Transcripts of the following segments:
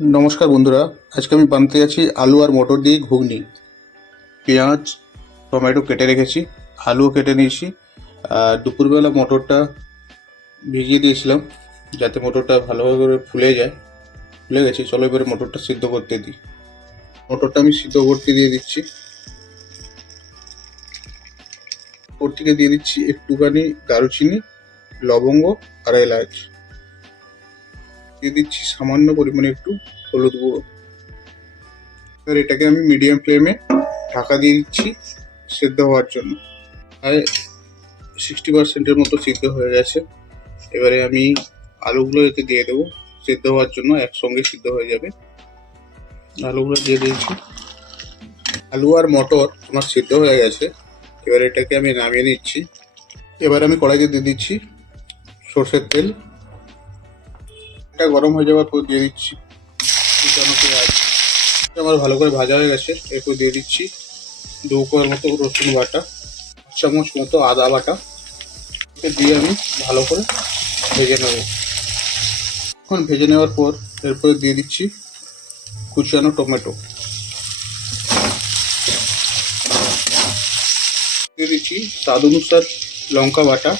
नमस्कार बंधुरा आज के बनाते जाচ্ছি आलू और मटर दिए घुगनी। पेঁয়াজ टमेटो केटे रेखेছি, आलूও केटे নিয়েছি। আর দুপুরবেলা মটরটা ভিজিয়ে দিয়েছিলাম যাতে মটরটা ভালোভাবে করে ফুলে যায়। ফুলে গেছে, চলো এবারে মটরটা সিদ্ধ করতে দিই। মটরটা আমি সিদ্ধ করতে দিয়ে দিচ্ছি। ওর থেকে দিয়ে দিচ্ছি একটুখানি দারুচিনি, লবঙ্গ আর এলাচ। দিয়ে দিচ্ছি সামান্য পরিমাণে একটু হলুদ গুঁড়ো। এবার এটাকে আমি মিডিয়াম ফ্লেমে ঢাকা দিয়ে দিচ্ছি সেদ্ধ হওয়ার জন্য। প্রায় 60% মতো সিদ্ধ হয়ে গেছে। এবারে আমি আলুগুলো এতে দিয়ে দেবো সেদ্ধ হওয়ার জন্য, একসঙ্গে সিদ্ধ হয়ে যাবে। আলুগুলো দিয়ে দিয়েছি। আলু আর মটর আমার সিদ্ধ হয়ে গেছে। এবার এটাকে আমি নামিয়ে নিচ্ছি। এবার আমি কড়াইতে দিয়ে দিচ্ছি সর্ষের তেল। এটা গরম হয়ে যাওয়ার পর দিয়ে দিচ্ছি কুচানো পেঁয়াজ। আমার ভালো করে ভাজা হয়ে গেছে। এরপর দিয়ে দিচ্ছি 2 কোয়া মতো রসুন বাটা, 1 চামচ মতো আদা বাটা। দিয়ে আমি ভালো করে ভেজে নেব। এখন ভেজে নেওয়ার পর এরপরে দিয়ে দিচ্ছি কুচানো টমেটো। দিয়ে দিচ্ছি স্বাদ অনুসার লঙ্কা বাটা।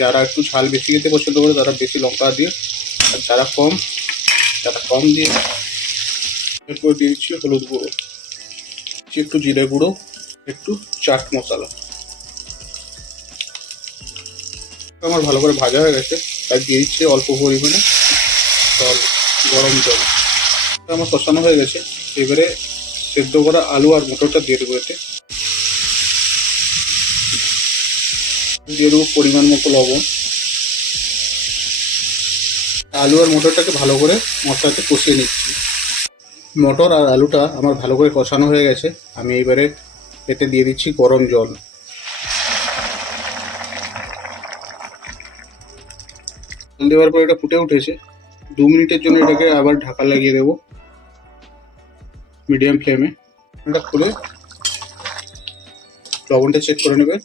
যারা একটু ঝাল বেশি খেতে পছন্দ করে তারা বেশি লঙ্কা দিয়ে, আর যারা কম দিয়ে। এরপর দিয়ে দিচ্ছি হলুদ গুঁড়ো, একটু জিরে গুঁড়ো, একটু চাট মশলা। আমার ভালো করে ভাজা হয়ে গেছে, তাই দিয়ে দিচ্ছি অল্প পরিমাণে জল, গরম জল। আমার কষানো হয়ে গেছে। এবারে সেদ্ধ করা আলু আর মটরটা দিয়ে দেবো। এতে দিয়ে দেবো পরিমাণ মতো লবণ। আলু আর মটরটাকে ভালো করে মশলাতে কষিয়ে নিচ্ছি। মটর আর আলুটা আমার ভালো করে কষানো হয়ে গেছে। আমি এবারে এতে দিয়ে দিচ্ছি গরম জল। জল দেওয়ার পর এটা ফুটে উঠেছে। 2 মিনিটের জন্য এটাকে আবার ঢাকা লাগিয়ে দেবো মিডিয়াম ফ্লেমে। এটা খুলে লবণটা চেক করে নেবেন।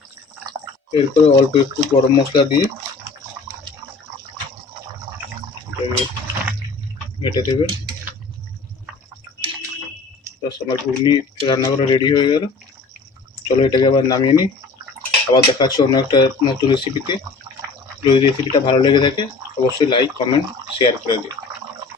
এরপরে অল্প একটু গরম মশলা দিয়ে ঘেটে দেবেন। বাস, আমার ঘুগনি রান্না করা রেডি হয়ে গেল। চলো এটাকে আবার নামিয়ে নিই। আবার দেখা হচ্ছে অন্য একটা নতুন রেসিপিতে। যদি রেসিপিটা ভালো লেগে থাকে অবশ্যই লাইক, কমেন্ট, শেয়ার করে দিন।